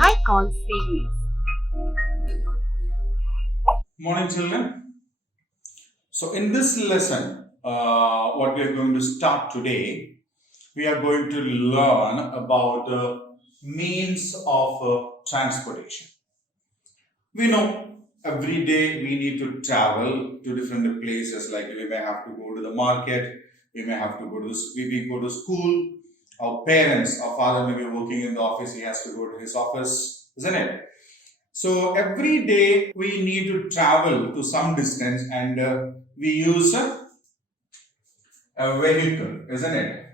high call series. Morning, children. So, in this lesson, what we are going to start today, we are going to learn about the means of transportation. We know every day we need to travel to different places, like we may have to go to the market, we may have to go to we go to school. Our parents, our father may be working in the office, he has to go to his office, isn't it? So every day we need to travel to some distance and we use a vehicle, isn't it?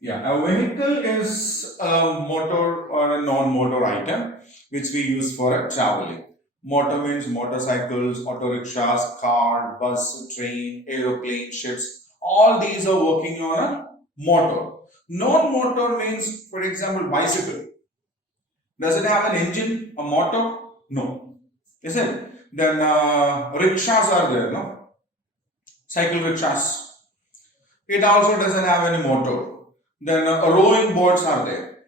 Yeah, a vehicle is a motor or a non-motor item which we use for traveling. Motor means motorcycles, auto rickshaws, car, bus, train, aeroplane, ships. All these are working on a motor. Non-motor means, for example, bicycle. Does it have an engine, a motor? No. Is it? Then rickshaws are there, no? Cycle rickshaws. It also doesn't have any motor. Then rowing boats are there.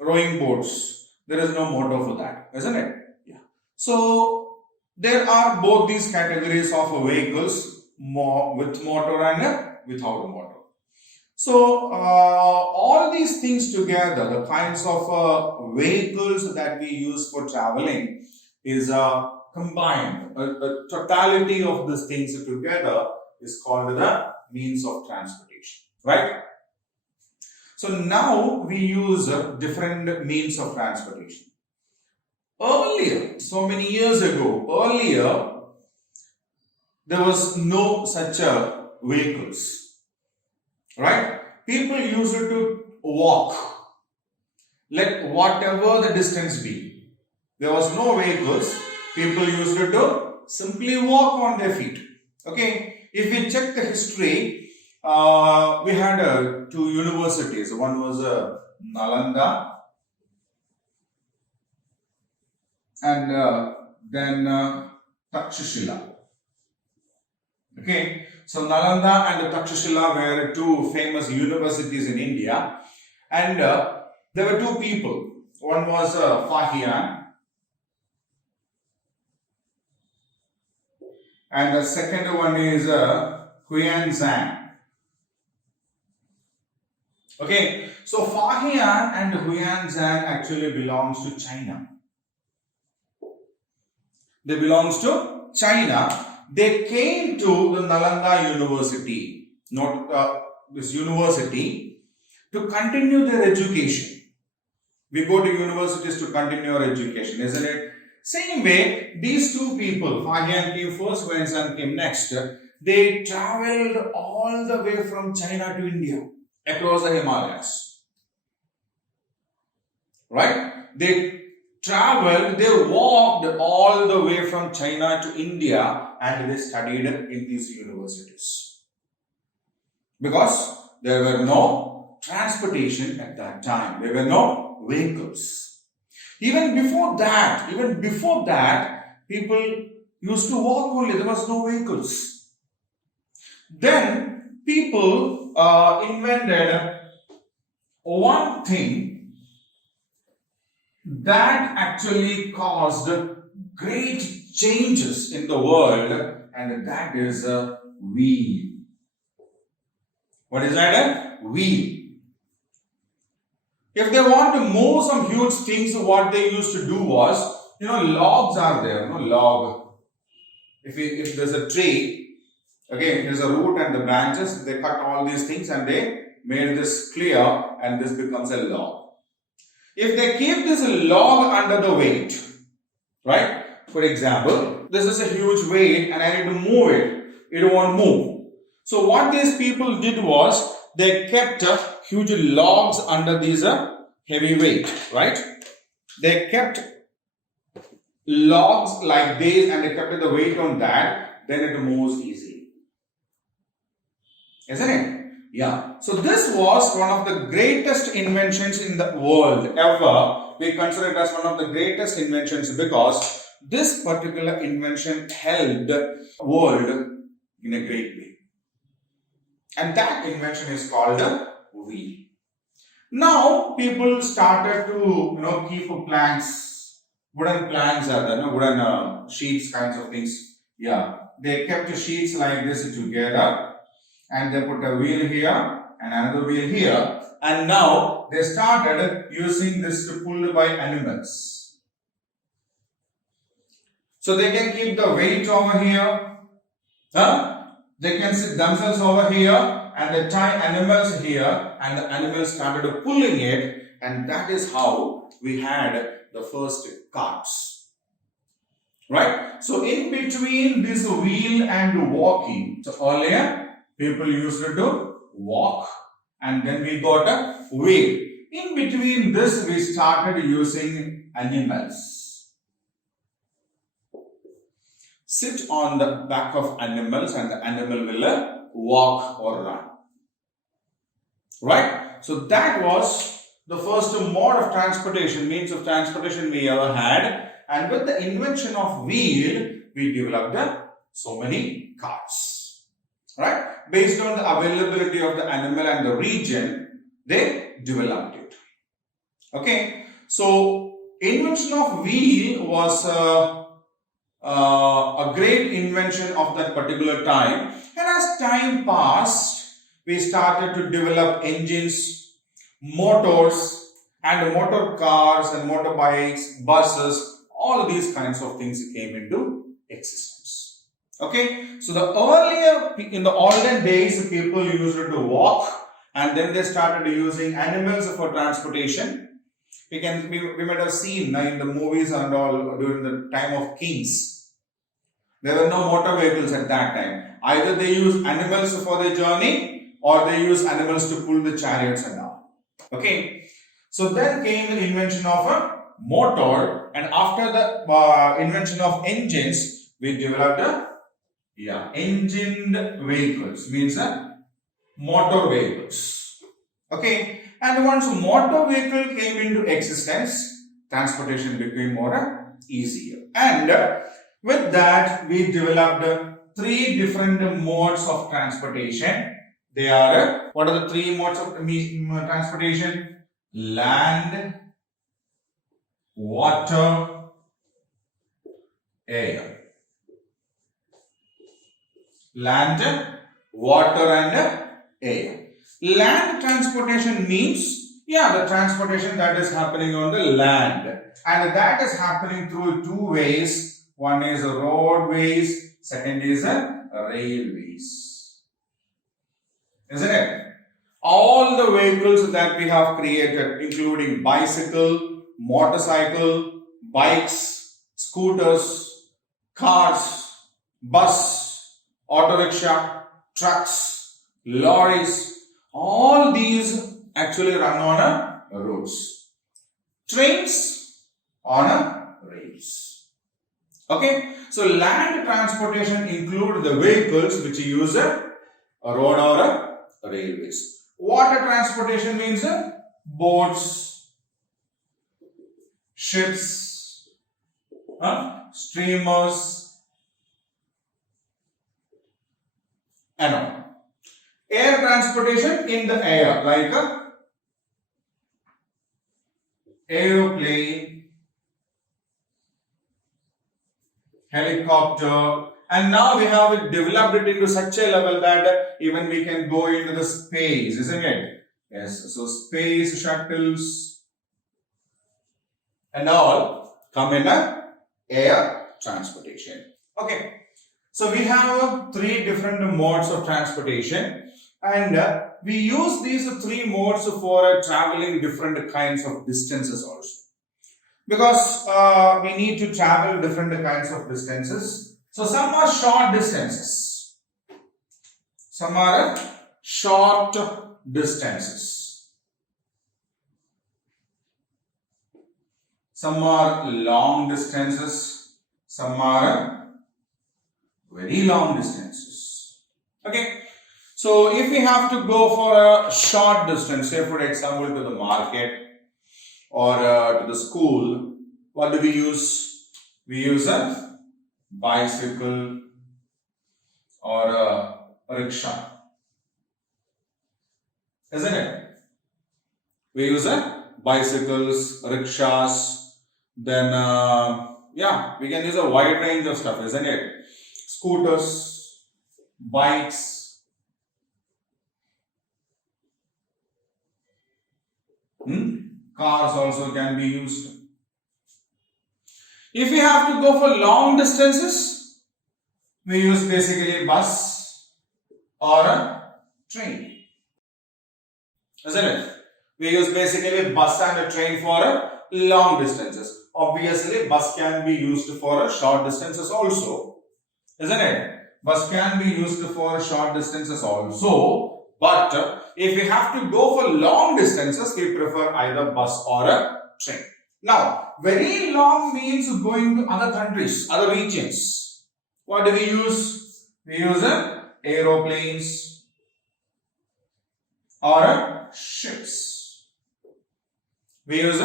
Rowing boats. There is no motor for that, isn't it? Yeah. So there are both these categories of vehicles, with motor and without motor. So all these things together, the kinds of vehicles that we use for traveling is combined. A totality of these things together is called the means of transportation, right? So now we use different means of transportation. Earlier, so many years ago, there was no such vehicles, right? People used to walk, let whatever the distance be. There was no vehicles. People used to simply walk on their feet. Okay, if we check the history, we had two universities. One was Nalanda and then Takshashila. Okay, so Nalanda and Takshashila were two famous universities in India, and there were two people. One was Fahian, and the second one is Huyanzhang. Okay, so Fahian and Huyanzhang actually belongs to China. They belongs to China. They came to the Nalanda University, not this university, to continue their education. We go to universities to continue our education, isn't it? Same way, these two people, Fahian came first, Huyanzhang came next. They traveled all the way from China to India, across the Himalayas. Right? They traveled, they walked all the way from China to India and they studied in these universities. Because there were no transportation at that time. There were no vehicles. Even before that, people used to walk only. There was no vehicles. Then people invented one thing that actually caused great changes in the world, and that is a wheel. What is that? A wheel. If they want to move some huge things, what they used to do was, logs are there, log. If there's a tree, okay, there's a root and the branches, they cut all these things and they made this clear and this becomes a log. If they keep this log under the weight, right? For example, this is a huge weight and I need to move it. It won't move. So what these people did was they kept huge logs under these heavy weight, right? They kept logs like this and they kept the weight on that, then it moves easily. Isn't it? Yeah. So this was one of the greatest inventions in the world ever. We consider it as one of the greatest inventions because this particular invention helped the world in a great way. And that invention is called a wheel. Now people started to keep planks, wooden planks are there, no wooden sheets kinds of things. Yeah, they kept sheets like this together, and they put a wheel here and another wheel here, and now they started using this to pull by animals. So they can keep the weight over here. They can sit themselves over here and they tie animals here, and the animals started pulling it, and that is how we had the first carts. Right? So in between this wheel and walking, so earlier people used to walk, and then we got a wheel. In between this we started using animals. Sit on the back of animals and the animal will walk or run. Right? So that was the first mode of transportation, means of transportation we ever had. And with the invention of wheel, we developed so many cars. Right? Based on the availability of the animal and the region, they developed it. Okay? So, invention of wheel was a great invention of that particular time, and as time passed we started to develop engines, motors, and motor cars and motorbikes, buses. All these kinds of things came into existence. Okay, so the earlier, in the olden days, people used to walk, and then they started using animals for transportation. We might have seen in the movies and all during the time of kings. There were no motor vehicles at that time. Either they used animals for their journey, or they used animals to pull the chariots and all. Okay. So then came the invention of a motor, and after the invention of engines, we developed engined vehicles, means motor vehicles. Okay. And once motor vehicle came into existence, transportation became more easier. And with that, we developed three different modes of transportation. They are, what are the three modes of transportation? Land, water, air. Land, water and air. Land transportation means, the transportation that is happening on the land, and that is happening through two ways. One is roadways, second is railways. Isn't it? All the vehicles that we have created, including bicycle, motorcycle, bikes, scooters, cars, bus, auto rickshaw, trucks, lorries, all these actually run on roads. Trains on rails. Okay, so land transportation include the vehicles which use a road or railways. Water transportation means boats, ships, steamers, and all. Air transportation in the air, like a aeroplane, helicopter, and now we have developed it into such a level that even we can go into the space, isn't it? Yes, so space shuttles and all come in a air transportation. Okay, so we have three different modes of transportation, and we use these three modes for traveling different kinds of distances also, because we need to travel different kinds of distances. So some are short distances, some are short distances, some are long distances, some are very long distances. Okay, so if we have to go for a short distance, say for example to the market or to the school, what do we use? We use a bicycle or a rickshaw, isn't it? We use bicycles, rickshaws, then we can use a wide range of stuff, isn't it? Scooters, bikes, cars also can be used. If we have to go for long distances, we use basically bus or a train, isn't it? We use basically bus and a train for long distances. Obviously, bus can be used for short distances also, isn't it? Bus can be used for short distances also. But if we have to go for long distances, we prefer either bus or a train. Now, very long means going to other countries, other regions. What do we use? We use aeroplanes or ships. We use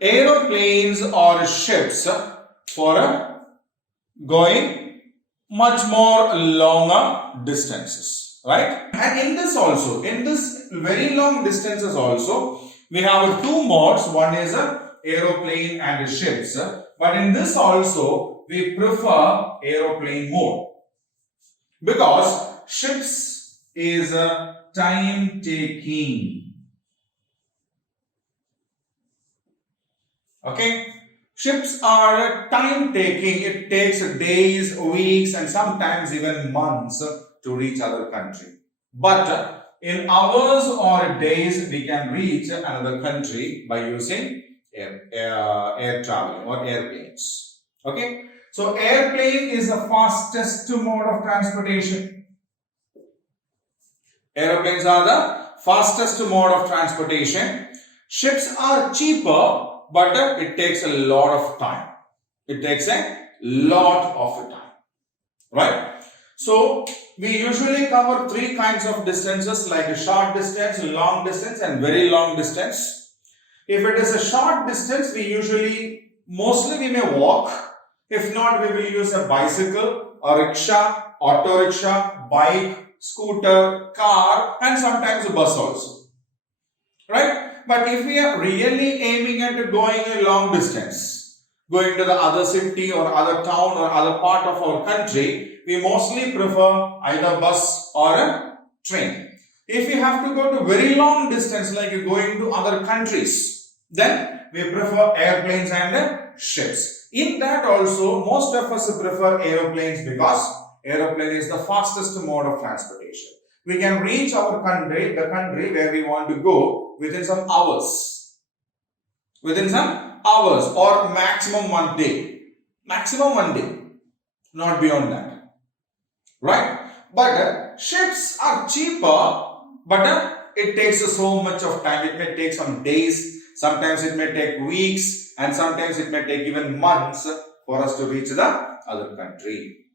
aeroplanes or ships for going much more longer distances, right? And in this very long distances also, we have two modes. One is aeroplane and ships. But in this also, we prefer aeroplane mode because ships is time taking. Okay, ships are time taking. It takes days, weeks, and sometimes even months to reach other country. But in hours or days, we can reach another country by using air traveling or airplanes. Okay, so airplane is the fastest mode of transportation. Aeroplanes are the fastest mode of transportation. Ships are cheaper, but it takes a lot of time. It takes a lot of time, right? So we usually cover three kinds of distances, like a short distance, long distance, and very long distance. If it is a short distance, mostly we may walk. If not, we will use a bicycle, a rickshaw, auto rickshaw, bike, scooter, car, and sometimes a bus also, right? But if we are really aiming at going a long distance, going to the other city or other town or other part of our country, we mostly prefer either bus or a train. If we have to go to very long distance, like going to other countries, then we prefer airplanes and ships. In that also, most of us prefer aeroplanes because aeroplane is the fastest mode of transportation. We can reach our country, the country where we want to go within some hours. Within some hours or maximum 1 day. Maximum 1 day. Not beyond that. Right? But ships are cheaper, but it takes so much of time. It may take some days. Sometimes it may take weeks. And sometimes it may take even months for us to reach the other country.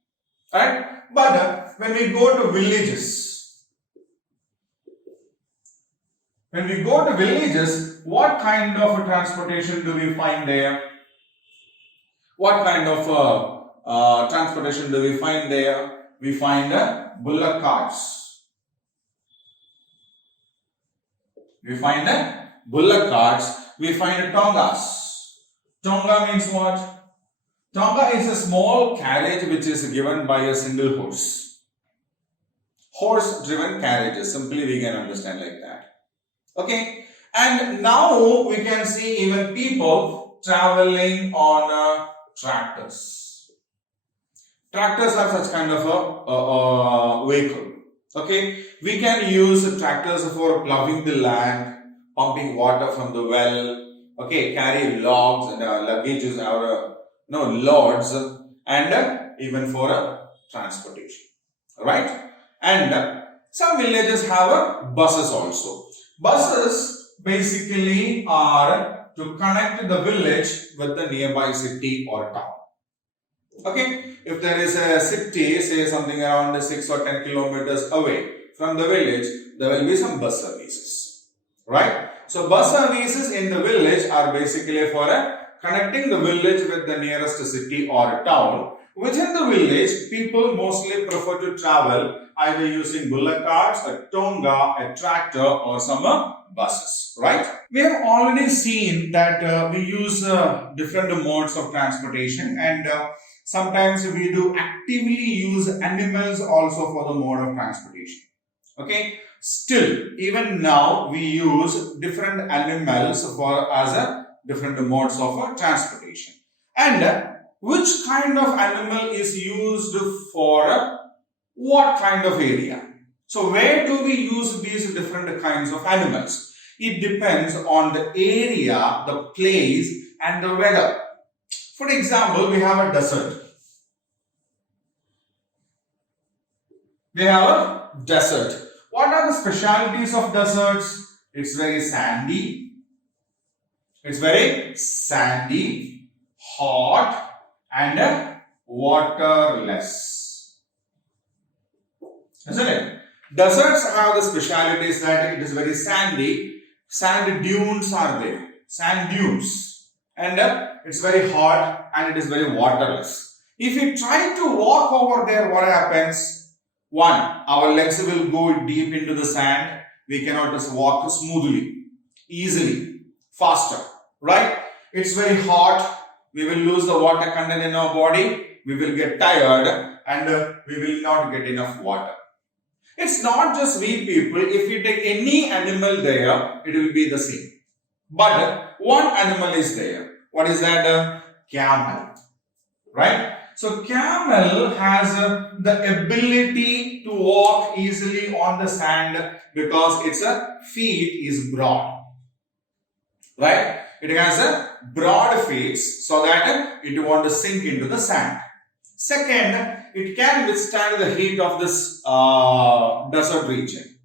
Right? But when we go to villages, what kind of transportation do we find there? What kind of transportation do we find there? We find bullock carts. We find bullock carts. We find tongas. Tonga means what? Tonga is a small carriage which is given by a single horse. Horse-driven carriages. Simply we can understand like that. Okay, and now we can see even people traveling on tractors. Tractors are such kind of a vehicle. Okay, we can use tractors for plowing the land, pumping water from the well. Okay, carry logs and luggages or loads, and even for transportation. Right, and some villages have buses also. Buses basically are to connect the village with the nearby city or town. Okay, if there is a city, say something around 6 or 10 kilometers away from the village, there will be some bus services, right? So bus services in the village are basically for connecting the village with the nearest city or town. Within the village, people mostly prefer to travel either using bullock carts, a tonga, a tractor, or some buses, right? We have already seen that we use different modes of transportation, and sometimes we do actively use animals also for the mode of transportation. Okay, still even now we use different animals for as a different modes of transportation. And which kind of animal is used for what kind of area? So where do we use these different kinds of animals? It depends on the area, the place and the weather. For example, we have a desert. We have a desert. What are the specialities of deserts? It's very sandy. It's very sandy, hot and waterless. Isn't it? Deserts have the specialities that it is very sandy. Sand dunes are there. Sand dunes. And it's very hot and it is very waterless. If you try to walk over there, what happens? One, our legs will go deep into the sand. We cannot just walk smoothly, easily, faster, right? It's very hot. We will lose the water content in our body. We will get tired and we will not get enough water. It's not just we people. If you take any animal there, it will be the same. But one animal is there. What is that? Camel, right? So camel has the ability to walk easily on the sand because its feet is broad, right? It has a broad feet so that it won't sink into the sand. Second, it can withstand the heat of this desert region.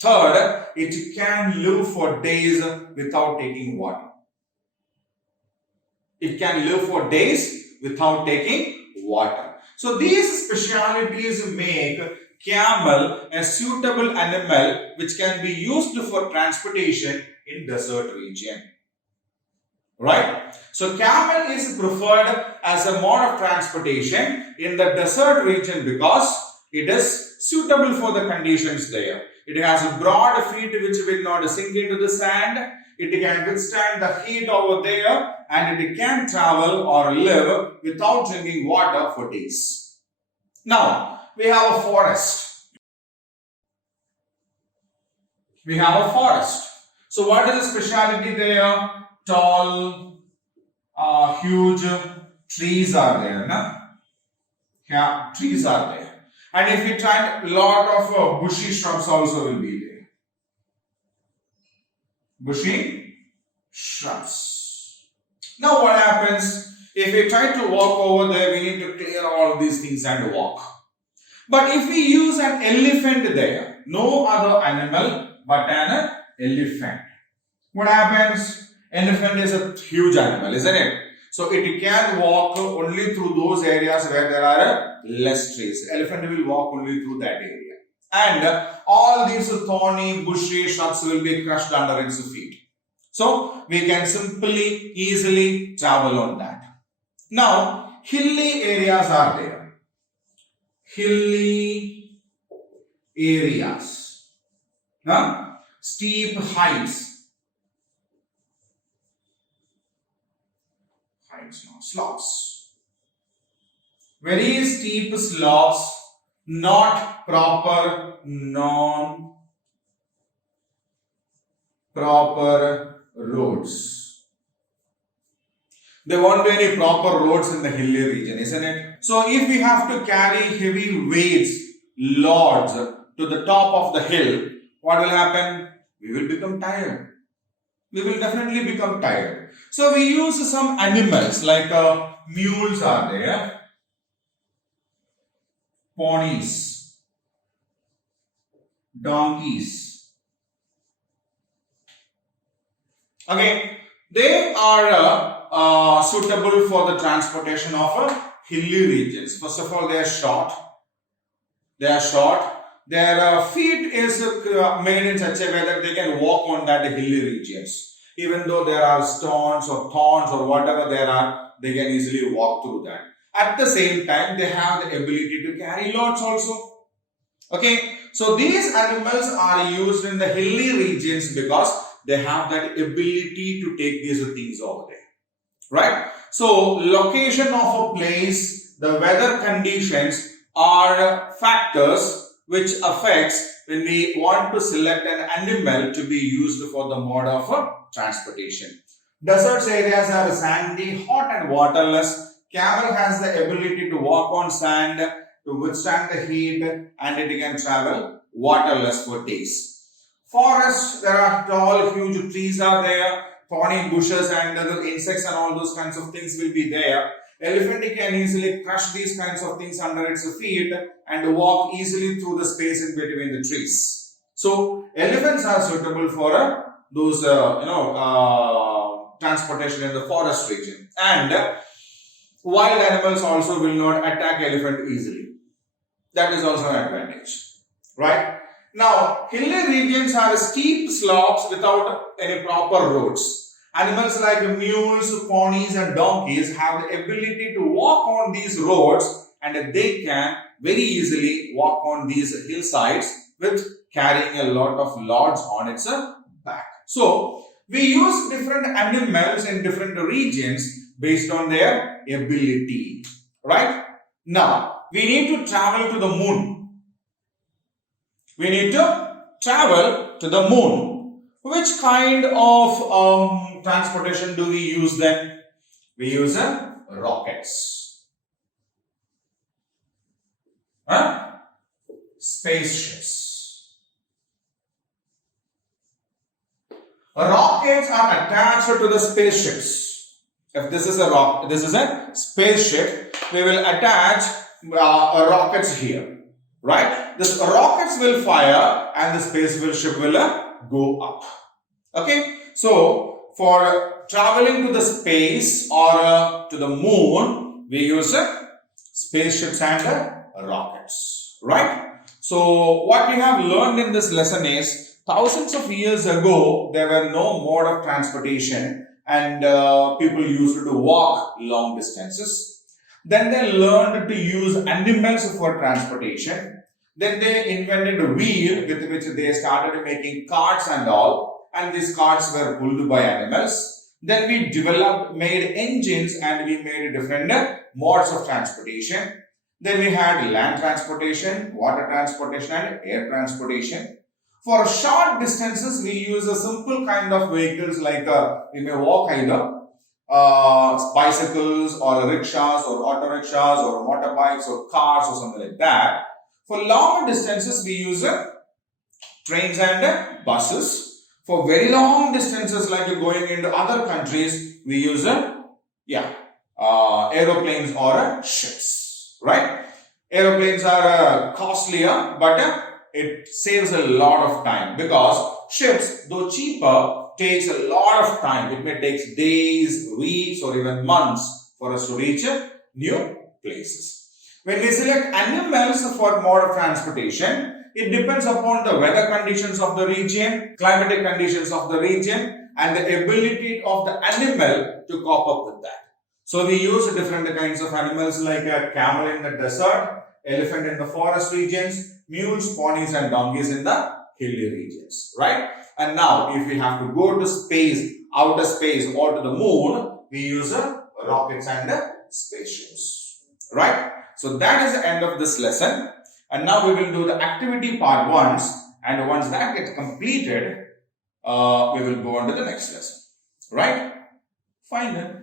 Third, it can live for days without taking water. It can live for days without taking water. So these specialities make camel a suitable animal which can be used for transportation in desert region. Right? So camel is preferred as a mode of transportation in the desert region because it is suitable for the conditions there. It has broad feet which will not sink into the sand. It can withstand the heat over there and it can travel or live without drinking water for days. Now, we have a forest. We have a forest. So, what is the speciality there? Tall, huge trees are there. No? Yeah, trees are there. And if you try, a lot of bushy shrubs also will be there. Bushy shrubs. Now what happens? If we try to walk over there, we need to clear all these things and walk. But if we use an elephant there, no other animal but an elephant. What happens? Elephant is a huge animal, isn't it? So it can walk only through those areas where there are less trees. Elephant will walk only through that area. And all these thorny, bushy shrubs will be crushed under its feet. So we can simply, easily travel on that. Now, hilly areas are there. Hilly areas. Now, steep heights. Slopes. Very steep slopes, not proper, non-proper roads. There won't be any proper roads in the hilly region, isn't it? So if we have to carry heavy weights, loads to the top of the hill, what will happen? We will become tired. We will definitely become tired. So we use some animals like mules are there, ponies, donkeys. Okay, they are suitable for the transportation of hilly regions. First of all, they are short. Their feet is made in such a way that they can walk on that hilly regions. Even though there are stones or thorns or whatever there are, they can easily walk through that. At the same time, they have the ability to carry loads also. Okay, so these animals are used in the hilly regions because they have that ability to take these things over there. Right? So, location of a place, the weather conditions are factors which affects when we want to select an animal to be used for the mode of transportation. Desert areas are sandy, hot and waterless. Camel has the ability to walk on sand to withstand the heat, and it can travel waterless for days. Forests, there are tall, huge trees are there, thorny bushes and other insects and all those kinds of things will be there. Elephant can easily crush these kinds of things under its feet and walk easily through the space in between the trees. So, elephants are suitable for those, transportation in the forest region. And wild animals also will not attack elephant easily. That is also an advantage, right? Now, hilly regions are steep slopes without any proper roads. Animals like mules, ponies and donkeys have the ability to walk on these roads, and they can very easily walk on these hillsides with carrying a lot of loads on its back. So, we use different animals in different regions based on their ability, right? Now, we need to travel to the moon. We need to travel to the moon. Which kind of transportation do we use then? We use rockets. Spaceships. Rockets are attached to the spaceships. If this is a spaceship, we will attach rockets here. Right? This rockets will fire and the spaceship will go up. Okay? So, for traveling to the space or to the moon, we use spaceships and rockets. Right? So, what we have learned in this lesson is, thousands of years ago, there were no mode of transportation and people used to walk long distances. Then they learned to use animals for transportation. Then they invented a wheel with which they started making carts and all. And these carts were pulled by animals. Then we made engines and we made different modes of transportation. Then we had land transportation, water transportation and air transportation. For short distances, we use a simple kind of vehicles like we may walk either bicycles or rickshaws or auto rickshaws or motorbikes or cars or something like that. For longer distances, we use trains and buses. For very long distances, like going into other countries, we use aeroplanes or ships. Right? Aeroplanes are costlier, but it saves a lot of time because ships, though cheaper, takes a lot of time. It may take days, weeks or even months for us to reach new places. When we select animals for mode of transportation, it depends upon the weather conditions of the region, climatic conditions of the region and the ability of the animal to cope up with that. So we use different kinds of animals like a camel in the desert, elephant in the forest regions, mules, ponies and donkeys in the hilly regions, right? And now, if we have to go to space, outer space or to the moon, we use rockets and spaceships, right? So that is the end of this lesson. And now we will do the activity part once. And once that gets completed, we will go on to the next lesson, right? Fine then.